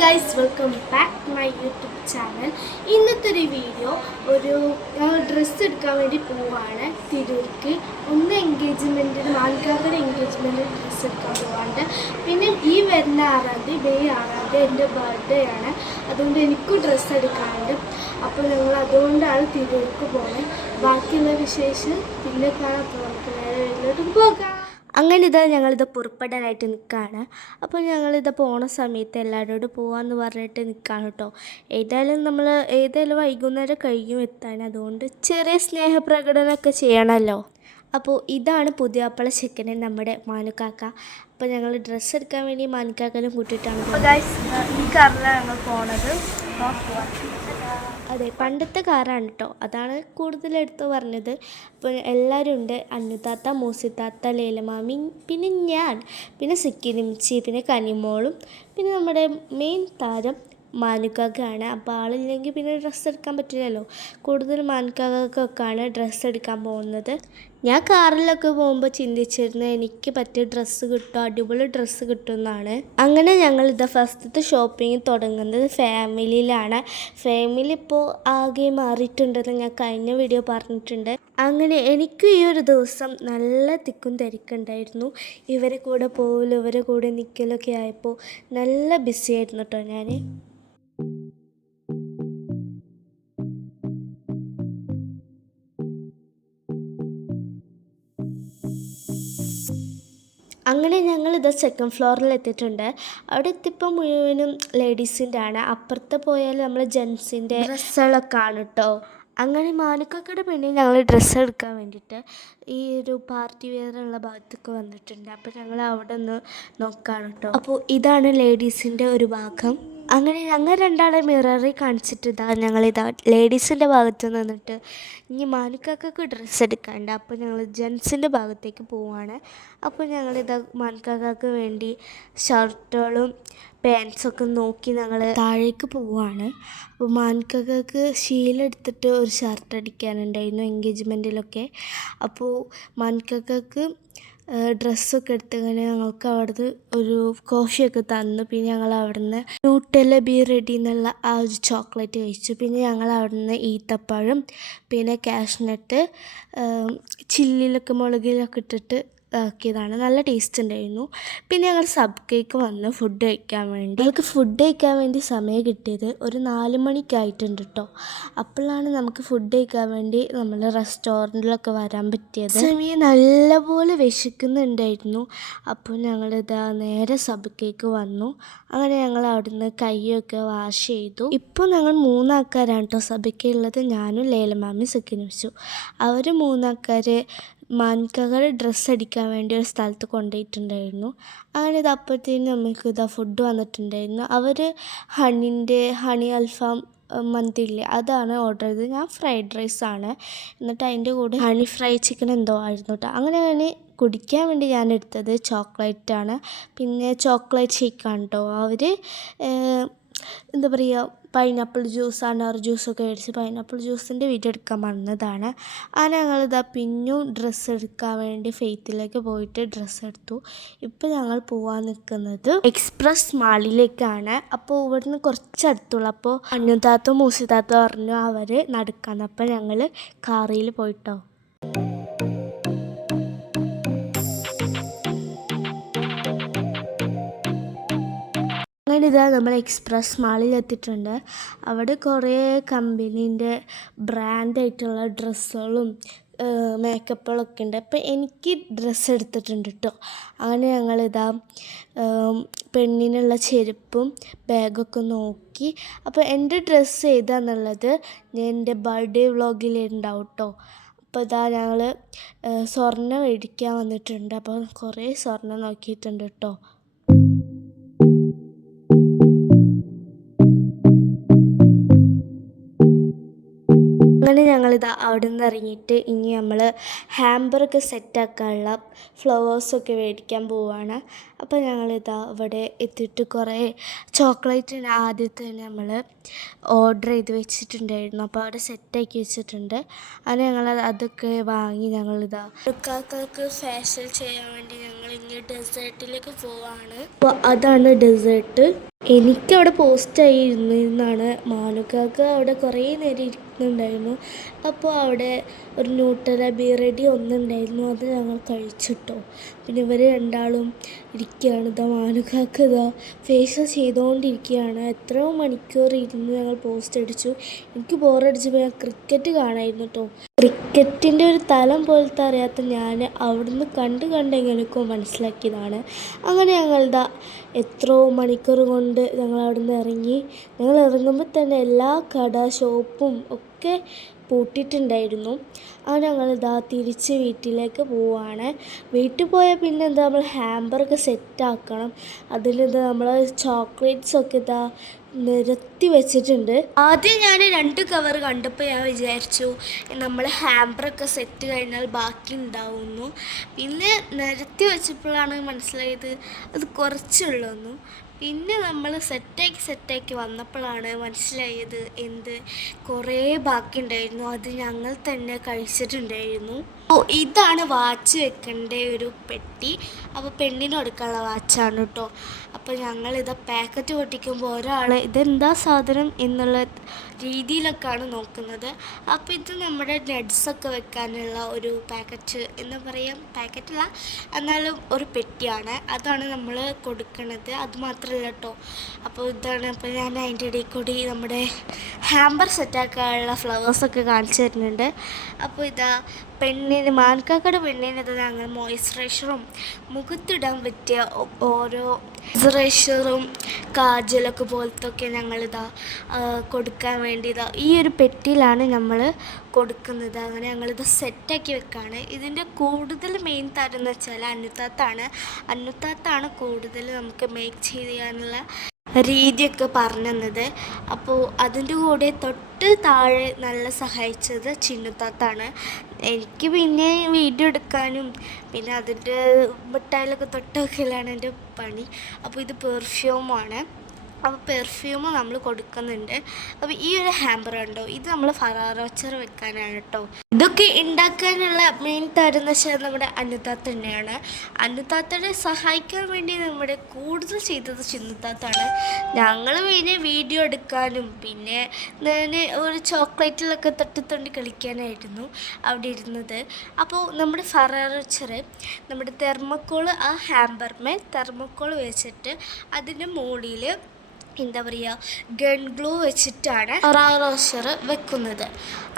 Guys, welcome back to my YouTube channel. ഇന്നത്തെ ഒരു video ഞങ്ങൾ ഡ്രസ്സ് എടുക്കാൻ വേണ്ടി പോവാണ് തിരൂർക്ക്. ഒന്ന് എൻഗേജ്മെൻറ്റിന് മാലിക്കാക്കയുടെ എൻഗേജ്മെൻറ്റിന് ഡ്രസ്സ് എടുക്കാൻ പോവാണ്ട്. പിന്നെ ഈ വരുന്ന 6-ാം തീയതി മെയ് 6-ാം തീയതി എൻ്റെ ബർത്ത്ഡേ ആണ്. അതുകൊണ്ട് എനിക്കും ഡ്രസ്സ് എടുക്കാനുണ്ട്. അപ്പോൾ ഞങ്ങൾ അതുകൊണ്ടാണ് തിരൂർക്ക് പോകുന്നത്. ബാക്കിയുള്ള വിശേഷം പിന്നെ കാണാം. അപ്പോൾ നമുക്ക് നേരെ വീട്ടിലോട്ട് പോകാം. അങ്ങനെ ഞങ്ങളിത് പുറപ്പെടാനായിട്ട് നിൽക്കുകയാണ്. അപ്പോൾ ഞങ്ങളിത് പോണ സമയത്ത് എല്ലാവരോടും പോകാമെന്ന് പറഞ്ഞിട്ട് നിൽക്കുകയാണ് കേട്ടോ. ഏതായാലും വൈകുന്നേരം കഴിയും എത്താൻ. അതുകൊണ്ട് ചെറിയ സ്നേഹപ്രകടനമൊക്കെ ചെയ്യണമല്ലോ. അപ്പോൾ ഇതാണ് പുതിയാപ്പള ചെക്കനെ നമ്മുടെ മാനുക്കാക്ക. അപ്പോൾ ഞങ്ങൾ ഡ്രസ്സ് എടുക്കാൻ വേണ്ടി മാനുക്കാക്കനും കൂട്ടിയിട്ടാണ്. അപ്പോൾ ഗൈസ്, ഈ കാറിലാണ് ഞങ്ങൾ പോണത്. അതെ, പണ്ടത്തെ കാറാണ് കേട്ടോ. അതാണ് കൂടുതലെടുത്ത് പറഞ്ഞത്. അപ്പോൾ എല്ലാവരും ഉണ്ട്. അന്നുതാത്ത, മൂസിത്താത്ത, ലേലമാമി, പിന്നെ ഞാൻ, പിന്നെ സിക്കിനിമിച്ചി, പിന്നെ കനിമോളും, പിന്നെ നമ്മുടെ മെയിൻ താരം മാനുക്കാക്കാണ്. അപ്പോൾ ആളില്ലെങ്കിൽ പിന്നെ ഡ്രസ്സ് എടുക്കാൻ പറ്റില്ലല്ലോ. കൂടുതൽ മാനുക്കാക്കൊക്കെയാണ് ഡ്രസ്സ് എടുക്കാൻ പോകുന്നത്. ഞാൻ കാറിലൊക്കെ പോകുമ്പോൾ ചിന്തിച്ചിരുന്നു എനിക്ക് പറ്റിയ ഡ്രസ്സ് കിട്ടും, അടിപൊളി ഡ്രസ്സ് കിട്ടുമെന്നാണ്. അങ്ങനെ ഞങ്ങളിത് ഫസ്റ്റത്തെ ഷോപ്പിംഗ് തുടങ്ങുന്നത് ഫാമിലിയിലാണ്. ഫാമിലി ഇപ്പോൾ ആകെ മാറിയിട്ടുണ്ടെന്ന് ഞാൻ കഴിഞ്ഞ വീഡിയോ പറഞ്ഞിട്ടുണ്ട്. അങ്ങനെ എനിക്ക് ഈ ഒരു ദിവസം നല്ല തിക്കും തിരക്കുണ്ടായിരുന്നു. ഇവരെ കൂടെ പോകലും ഇവരെ കൂടെ നിൽക്കലൊക്കെ ആയപ്പോൾ നല്ല ബിസി ആയിരുന്നു കേട്ടോ ഞാൻ. അങ്ങനെ ഞങ്ങളിത് സെക്കൻഡ് ഫ്ലോറിൽ എത്തിയിട്ടുണ്ട്. അവിടെ എത്തിയപ്പോൾ മുഴുവനും ലേഡീസിൻ്റെ ആണ്. അപ്പുറത്ത് പോയാൽ നമ്മൾ ജെൻസിൻ്റെ ഡ്രസ്സുകളൊക്കെ ആണ് കേട്ടോ. അങ്ങനെ മാനുക്കാക്കയുടെ പെണ്ണിന് ഞങ്ങൾ ഡ്രസ്സ് എടുക്കാൻ വേണ്ടിയിട്ട് ഈ ഒരു പാർട്ടി വെയറുള്ള ഭാഗത്തൊക്കെ വന്നിട്ടുണ്ട്. അപ്പോൾ ഞങ്ങൾ അവിടെ ഒന്ന് നോക്കുകയാണ് കേട്ടോ. അപ്പോൾ ഇതാണ് ലേഡീസിൻ്റെ ഒരു ഭാഗം. അങ്ങനെ ഞങ്ങൾ രണ്ടാളെ മിററിൽ കാണിച്ചിട്ട് ഞങ്ങളിതാ ലേഡീസിൻ്റെ ഭാഗത്ത് നിന്നിട്ട് ഇനി മാനുക്കാക്കക്ക് ഡ്രസ്സ് എടുക്കാണ്ട്. അപ്പോൾ ഞങ്ങൾ ജെൻസിൻ്റെ ഭാഗത്തേക്ക് പോവുകയാണ്. അപ്പോൾ ഞങ്ങളിതാ മാനുക്കാക്കക്ക് വേണ്ടി ഷർട്ടുകളും പാൻസൊക്കെ നോക്കി ഞങ്ങൾ താഴേക്ക് പോവുകയാണ്. അപ്പോൾ മാനുക്കാക്കക്ക് ശീലെടുത്തിട്ട് ഒരു ഷർട്ട് അടിക്കാനുണ്ടായിരുന്നു എൻഗേജ്മെൻറ്റിലൊക്കെ. അപ്പോൾ മാനുക്കാക്കക്ക് ഡ്രസ്സൊക്കെ എടുത്തിങ്ങനെ ഞങ്ങൾക്ക് അവിടുന്ന് ഒരു കോഫിയൊക്കെ തന്നു. പിന്നെ ഞങ്ങൾ അവിടുന്ന് ന്യൂട്ടെല്ല ബി റെഡി എന്നുള്ള ആ ഒരു ചോക്ലേറ്റ് കഴിച്ചു. പിന്നെ ഞങ്ങൾ അവിടുന്ന് ഈത്തപ്പഴം, പിന്നെ കാഷ്നട്ട്, ചില്ലിയിലൊക്കെ മുളകിലൊക്കെ ഇട്ടിട്ട് ആക്കിയതാണ്. നല്ല ടേസ്റ്റ് ഉണ്ടായിരുന്നു. പിന്നെ ഞങ്ങൾ സബ് കേക്ക് വന്ന് ഫുഡ് കഴിക്കാൻ വേണ്ടി. ഞങ്ങൾക്ക് ഫുഡ് കഴിക്കാൻ വേണ്ടി സമയം കിട്ടിയത് ഒരു 4 മണിക്കായിട്ടുണ്ട് കേട്ടോ. അപ്പോഴാണ് നമുക്ക് ഫുഡ് കഴിക്കാൻ വേണ്ടി നമ്മൾ റെസ്റ്റോറൻറ്റിലൊക്കെ വരാൻ പറ്റിയത്. സമയം നല്ലപോലെ വിശക്കുന്നുണ്ടായിരുന്നു. അപ്പോൾ ഞങ്ങളിതാ നേരെ സബ് കേക്ക് വന്നു. അങ്ങനെ ഞങ്ങൾ അവിടുന്ന് കൈയൊക്കെ വാഷ് ചെയ്തു. ഇപ്പോൾ ഞങ്ങൾ 3 ആൾക്കാരാണ് കേട്ടോ സബയ്ക്ക് ഉള്ളത്. ഞാനും ലേലമാമി സിക്കിനിമിച്ചു. അവർ 3 ആൾക്കാർ മാനുക്കാക്കയുടെ ഡ്രസ്സ് അടിക്കാൻ വേണ്ടി ഒരു സ്ഥലത്ത് കൊണ്ടുപോയിട്ടുണ്ടായിരുന്നു. അങ്ങനെ ഇത് അപ്പോഴത്തേനും നമുക്ക് ഫുഡ് വന്നിട്ടുണ്ടായിരുന്നു. അവർ ഹണി അൽഫാം മന്തിയില്ലേ അതാണ് ഓർഡർ ചെയ്തത്. ഞാൻ ഫ്രൈഡ് റൈസാണ്. എന്നിട്ട് അതിൻ്റെ കൂടെ ഹണി ഫ്രൈ ചിക്കൻ എന്തോ ആയിരുന്നു കേട്ടോ. അങ്ങനെയാണ് കുടിക്കാൻ വേണ്ടി ഞാൻ എടുത്തത് ചോക്ലേറ്റാണ്. പിന്നെ ചോക്ലേറ്റ് ഷേക്കാണ് കേട്ടോ. അവർ എന്താ പറയുക, പൈനാപ്പിൾ ജ്യൂസ്, അനാർ ജ്യൂസൊക്കെ മേടിച്ച് പൈനാപ്പിൾ ജ്യൂസിൻ്റെ വീഡിയോ എടുക്കാൻ വന്നതാണ്. അങ്ങനെ ഞങ്ങളിതാ പിന്നും ഡ്രസ്സ് എടുക്കാൻ വേണ്ടി ഫെയ്ത്തിലേക്ക് പോയിട്ട് ഡ്രസ്സ് എടുത്തു. ഇപ്പോൾ ഞങ്ങൾ പോകാൻ നിൽക്കുന്നത് എക്സ്പ്രസ് മാളിലേക്കാണ്. അപ്പോൾ ഇവിടുന്ന് കുറച്ചടുത്തുള്ളൂ. അപ്പോൾ അന്നുതാത്തും മൂസിതാത്തും പറഞ്ഞു അവർ നടക്കാന്ന്. അപ്പോൾ ഞങ്ങൾ കാറിൽ പോയിട്ടോ. അങ്ങനെ നമ്മൾ എക്സ്പ്രസ് മാളിൽ എത്തിയിട്ടുണ്ട്. അവിടെ കുറേ കമ്പനീൻ്റെ ബ്രാൻഡായിട്ടുള്ള ഡ്രസ്സുകളും മേക്കപ്പുകളൊക്കെ ഉണ്ട്. അപ്പോൾ എനിക്ക് ഡ്രസ്സ് എടുത്തിട്ടുണ്ട് കേട്ടോ. അങ്ങനെ ഞങ്ങളിതാ പെണ്ണിനുള്ള ചെരുപ്പും ബാഗൊക്കെ നോക്കി. അപ്പോൾ എൻ്റെ ഡ്രസ്സ് ഏതാണെന്നുള്ളത് ഞാൻ എൻ്റെ ബർത്ത്ഡേ വ്ളോഗിൽ ഉണ്ടാവും കേട്ടോ. അപ്പോൾ ഞങ്ങൾ സ്വർണ്ണം മേടിക്കാൻ വന്നിട്ടുണ്ട്. അപ്പോൾ കുറേ സ്വർണ്ണം നോക്കിയിട്ടുണ്ട് കേട്ടോ. അങ്ങനെ ഞങ്ങൾ ഞങ്ങളിതാ അവിടെ നിന്ന് ഇറങ്ങിയിട്ട് ഇനി നമ്മൾ ഹാമ്പറൊക്കെ സെറ്റാക്കാനുള്ള ഫ്ലവേഴ്സൊക്കെ മേടിക്കാൻ പോവുകയാണ്. അപ്പോൾ ഞങ്ങളിതാ ഇവിടെ എത്തിയിട്ട് കുറേ ചോക്ലേറ്റിന് ആദ്യത്തെ തന്നെ നമ്മൾ ഓർഡർ ചെയ്ത് വെച്ചിട്ടുണ്ടായിരുന്നു. അപ്പോൾ അവിടെ സെറ്റാക്കി വെച്ചിട്ടുണ്ട്. അത് ഞങ്ങൾ അതൊക്കെ വാങ്ങി ഞങ്ങളിതാ കാക്കക്ക് ഫേഷ്യൽ ചെയ്യാൻ വേണ്ടി ഞങ്ങൾ ഇനി ഡെസേർട്ടിലേക്ക് പോവാണ്. അപ്പോൾ അതാണ് ഡെസേർട്ട്. എനിക്കവിടെ പോസ്റ്റായി ഇരുന്നിരുന്നാണ്. മാനുക്കാക്ക് അവിടെ കുറേ നേരം ഇരിക്കുന്നുണ്ടായിരുന്നു. അപ്പോൾ അവിടെ ഒരു ന്യൂട്ടല ബിറെഡി ഒന്നുണ്ടായിരുന്നു, അത് ഞങ്ങൾ കഴിച്ചിട്ടോ. പിന്നെ ഇവർ രണ്ടാളും ഇരിക്കുകയാണ്. ഇതാ മാനുക്കാക്ക് ഇതാ ഫേഷ്യൽ ചെയ്തുകൊണ്ടിരിക്കുകയാണ്. എത്രയോ മണിക്കൂർ ഇരുന്ന് ഞങ്ങൾ പോസ്റ്റ് അടിച്ചു. എനിക്ക് ബോറടിച്ചപ്പോൾ ഞാൻ ക്രിക്കറ്റ് കാണായിരുന്നു കേട്ടോ. ക്രിക്കറ്റിൻ്റെ ഒരു തലം പോലത്തെ അറിയാത്ത ഞാൻ അവിടുന്ന് കണ്ട് എങ്ങനെയൊക്കെ മനസ്സിലാക്കിയതാണ്. അങ്ങനെ ഞങ്ങളിതാ എത്രയോ മണിക്കൂർ കൊണ്ട് ഞങ്ങൾ അവിടുന്ന് ഇറങ്ങി. ഞങ്ങൾ ഇറങ്ങുമ്പോൾ തന്നെ എല്ലാ കട ഷോപ്പും ഒക്കെ പൂട്ടിയിട്ടുണ്ടായിരുന്നു. അങ്ങനെ ഞങ്ങളിതാ തിരിച്ച് വീട്ടിലേക്ക് പോവുകയാണ്. വീട്ടിൽ പോയാൽ പിന്നെ എന്താ നമ്മൾ ഹാമ്പറൊക്കെ സെറ്റാക്കണം. അതിലിതാ നമ്മൾ ചോക്ലേറ്റ്സൊക്കെ ഇതാ നിരത്തി വെച്ചിട്ടുണ്ട്. ആദ്യം ഞാൻ 2 കവർ കണ്ടപ്പോൾ ഞാൻ വിചാരിച്ചു നമ്മൾ ഹാമ്പറൊക്കെ സെറ്റ് കഴിഞ്ഞാൽ ബാക്കി ഉണ്ടാവുന്നു. പിന്നെ നിരത്തി വെച്ചപ്പോഴാണ് മനസ്സിലായത് അത് കുറച്ചുള്ളൂ. പിന്നെ നമ്മൾ സെറ്റാക്കി വന്നപ്പോഴാണ് മനസ്സിലായത് എന്ത് കുറേ ബാക്കി ഉണ്ടായിരുന്നു. അത് ഞങ്ങൾ തന്നെ കഴിച്ചിട്ടുണ്ടായിരുന്നു. അപ്പോൾ ഇതാണ് വാച്ച് വെക്കേണ്ട ഒരു പെട്ടി. അപ്പോൾ പെണ്ണിന് കൊടുക്കാനുള്ള വാച്ചാണ് കേട്ടോ. അപ്പോൾ ഞങ്ങളിത് പാക്കറ്റ് പൊട്ടിക്കുമ്പോൾ ഒരാൾ ഇതെന്താ സാധനം എന്നുള്ള രീതിയിലൊക്കെയാണ് നോക്കുന്നത്. അപ്പോൾ ഇത് നമ്മുടെ നട്ട്സൊക്കെ വെക്കാനുള്ള ഒരു പാക്കറ്റ് എന്ന് പറയാം, പാക്കറ്റല്ല എന്നാലും ഒരു പെട്ടിയാണ്. അതാണ് നമ്മൾ കൊടുക്കുന്നത്. അതുമാത്രമല്ല കേട്ടോ. അപ്പോൾ ഇതാണ്. അപ്പോൾ ഞാൻ അതിൻ്റെ ഇടയിൽ കൂടി നമ്മുടെ ഹാമ്പർ സെറ്റാക്കാനുള്ള ഫ്ലവേഴ്സൊക്കെ കാണിച്ചു തരുന്നുണ്ട്. അപ്പോൾ ഇതാ പെണ്ണിന് മാൻകാക്കയുടെ പെണ്ണിന് ഇത് ഞങ്ങൾ മോയ്സ്ചറൈസറും മുഖത്തിടാൻ പറ്റിയ ഓരോ മോയ്സ്ചറൈസറും കാജലൊക്കെ പോലത്തൊക്കെ ഞങ്ങളിതാ കൊടുക്കാൻ വേണ്ടി ഈ ഒരു പെട്ടിയിലാണ് നമ്മൾ കൊടുക്കുന്നത്. അങ്ങനെ ഞങ്ങളിത് സെറ്റാക്കി വെക്കുകയാണ്. ഇതിൻ്റെ കൂടുതൽ മെയിൻ താരം എന്ന് വെച്ചാൽ അന്നുത്താത്താണ് കൂടുതൽ നമുക്ക് മേക്ക് ചെയ്യാനുള്ള രീതിയൊക്കെ പറഞ്ഞു തന്നത്. അപ്പോൾ അതിൻ്റെ കൂടെ തൊട്ട് താഴെ നല്ല സഹായിച്ചത് ചിന്നുത്താത്താണ്. എനിക്ക് പിന്നെ വീഡിയോ എടുക്കാനും പിന്നെ അതിൻ്റെ മിഠായിലൊക്കെ തൊട്ട് വെക്കലാണ് എൻ്റെ പണി. അപ്പോൾ ഇത് പെർഫ്യൂമാണ്. അപ്പോൾ പെർഫ്യൂം നമ്മൾ കൊടുക്കുന്നുണ്ട്. അപ്പോൾ ഈ ഒരു ഹാമ്പർ ഉണ്ടോ, ഇത് നമ്മൾ ഫറാറോച്ചർ വെക്കാനാണ് കേട്ടോ. ഇതൊക്കെ ഉണ്ടാക്കാനുള്ള മെയിൻ താരം എന്ന് വെച്ചാൽ നമ്മുടെ അന്നുത്താത്ത തന്നെയാണ്. അന്നുത്താത്തനെ സഹായിക്കാൻ വേണ്ടി നമ്മുടെ കൂടുതൽ ചെയ്തത് ചിന്നുത്താത്താണ്. ഞങ്ങൾ പിന്നെ വീഡിയോ എടുക്കാനും പിന്നെ ഞാൻ ഒരു ചോക്ലേറ്റിലൊക്കെ തൊണ്ടി കളിക്കാനായിരുന്നു അവിടെ ഇരുന്നത്. അപ്പോൾ നമ്മുടെ ഫറാറോച്ചർ നമ്മുടെ തെർമോക്കോൾ, ആ ഹാമ്പറിന്മേ തെർമോക്കോൾ വെച്ചിട്ട് അതിൻ്റെ മുകളിൽ എന്താ പറയുക ഗൺ ഗ്ലൂ വെച്ചിട്ടാണ് ഫറാറോച്ചർ വെക്കുന്നത്.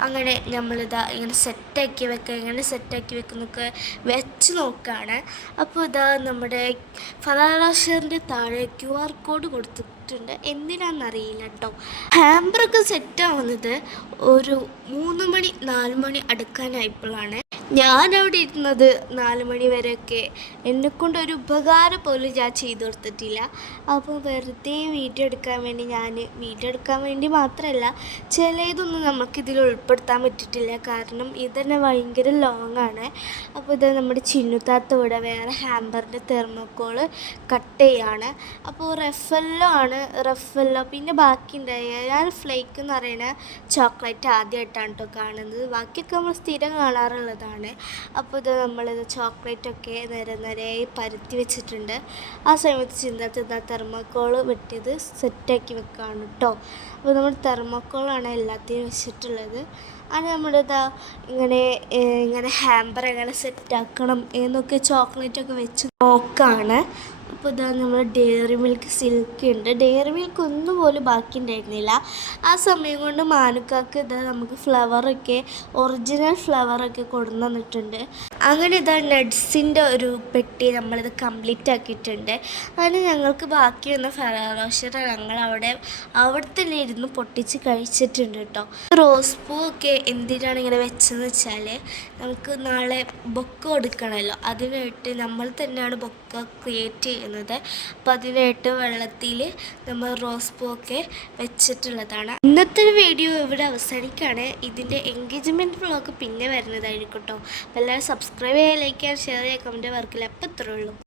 അങ്ങനെ നമ്മളിതാ ഇങ്ങനെ സെറ്റാക്കി വെക്കുക, എങ്ങനെ സെറ്റാക്കി വെക്കുന്നൊക്കെ വെച്ച് നോക്കുകയാണ്. അപ്പോൾ ഇതാ നമ്മുടെ ഫറാറോച്ചറിൻ്റെ താഴെ QR കോഡ് കൊടുത്തിട്ടുണ്ട്. എന്തിനാണെന്നറിയില്ല കേട്ടോ. ഹാമ്പറൊക്കെ സെറ്റാവുന്നത് ഒരു 3 മണി 4 മണി അടുക്കാനായപ്പോഴാണ്. ഞാനവിടെ ഇരുന്നത് 4 മണി വരെയൊക്കെ. എന്നെക്കൊണ്ടൊരു ഉപകാരം പോലും ഞാൻ ചെയ്തു കൊടുത്തിട്ടില്ല. അപ്പോൾ വെറുതെ വീഡിയോ എടുക്കാൻ വേണ്ടി മാത്രമല്ല ചിലതൊന്നും നമുക്കിതിൽ ഉൾപ്പെടുത്താൻ പറ്റിയിട്ടില്ല. കാരണം ഇതന്നെ ഭയങ്കര ലോങ്ങാണ്. അപ്പോൾ ഇത് നമ്മുടെ ചിന്നുത്താത്ത ഇവിടെ വേറെ ഹാമ്പറിൻ്റെ തെർമോക്കോള് കട്ട് ചെയ്യാണ്. അപ്പോൾ റഫല്ലോ പിന്നെ ബാക്കി ഉണ്ടായ ഞാൻ ഫ്ലേക്ക് എന്ന് പറയുന്ന ചോക്ലേറ്റ് ആദ്യമായിട്ടാണ് കേട്ടോ കാണുന്നത്. ബാക്കിയൊക്കെ നമ്മൾ സ്ഥിരം കാണാറുള്ളതാണ്. അപ്പോൾ ഇത് നമ്മളിത് ചോക്ലേറ്റൊക്കെ നിരയായി പരത്തി വെച്ചിട്ടുണ്ട്. ആ സമയത്ത് ചിന്തത്തിൽ തെർമോക്കോൾ വെട്ടിയത് സെറ്റാക്കി വെക്കുകയാണ് കേട്ടോ. അപ്പോൾ നമ്മൾ തെർമോക്കോളാണ് എല്ലാத்தைയും വെച്ചിട്ടുള്ളത്. അത് നമ്മളിതാ ഇങ്ങനെ ഹാമ്പർ എങ്ങനെ സെറ്റാക്കണം എന്നൊക്കെ ചോക്ലേറ്റൊക്കെ വെച്ച് നോക്കുകയാണ്. അപ്പോൾ ഇതാ നമ്മൾ ഡെയറി മിൽക്ക് സിൽക്കി ഉണ്ട്. ഡെയറി മിൽക്ക് ഒന്നും പോലും ബാക്കി ഉണ്ടായിരുന്നില്ല. ആ സമയം കൊണ്ട് മാനുക്കാക്ക് ഇതാ നമുക്ക് ഫ്ലവറൊക്കെ ഒറിജിനൽ ഫ്ലവറൊക്കെ കൊണ്ടുവന്നിട്ടുണ്ട്. അങ്ങനെ ഇതാ നട്ട്സിൻ്റെ ഒരു പെട്ടി നമ്മളിത് കംപ്ലീറ്റ് ആക്കിയിട്ടുണ്ട്. അങ്ങനെ ഞങ്ങൾക്ക് ബാക്കി വന്ന ഫെറാറോ റോഷർ ഞങ്ങൾ അവിടെ തന്നെ ഇരുന്ന് പൊട്ടിച്ച് കഴിച്ചിട്ടുണ്ട് കേട്ടോ. റോസ് പൂ ഒക്കെ എന്തിനാണ് ഇങ്ങനെ വെച്ചതെന്ന് വെച്ചാൽ നമുക്ക് നാളെ ബൊക്ക കൊടുക്കണമല്ലോ, അതിനായിട്ട് നമ്മൾ തന്നെയാണ് ബൊക്ക ക്രിയേറ്റ് ചെയ്യുന്നത്. അപ്പോൾ അതിനായിട്ട് വെള്ളത്തിൽ നമ്മൾ റോസ് പൂ ഒക്കെ വെച്ചിട്ടുള്ളതാണ്. ഇന്നത്തെ ഒരു വീഡിയോ ഇവിടെ അവസാനിക്കുകയാണ്. ഇതിൻ്റെ എൻഗേജ്മെൻറ്റ് വ്ളോഗ് പിന്നെ വരുന്നതായിരിക്കും കേട്ടോ. അപ്പോൾ എല്ലാവരും സബ്സ്ക്രൈബ് ചെയ്യുക, ലൈക്ക് ചെയ്യുക, ഷെയർ ചെയ്യുക, കമൻറ്റ് വർക്കില്ല. അപ്പോൾ ഇത്രയേ ഉള്ളൂ.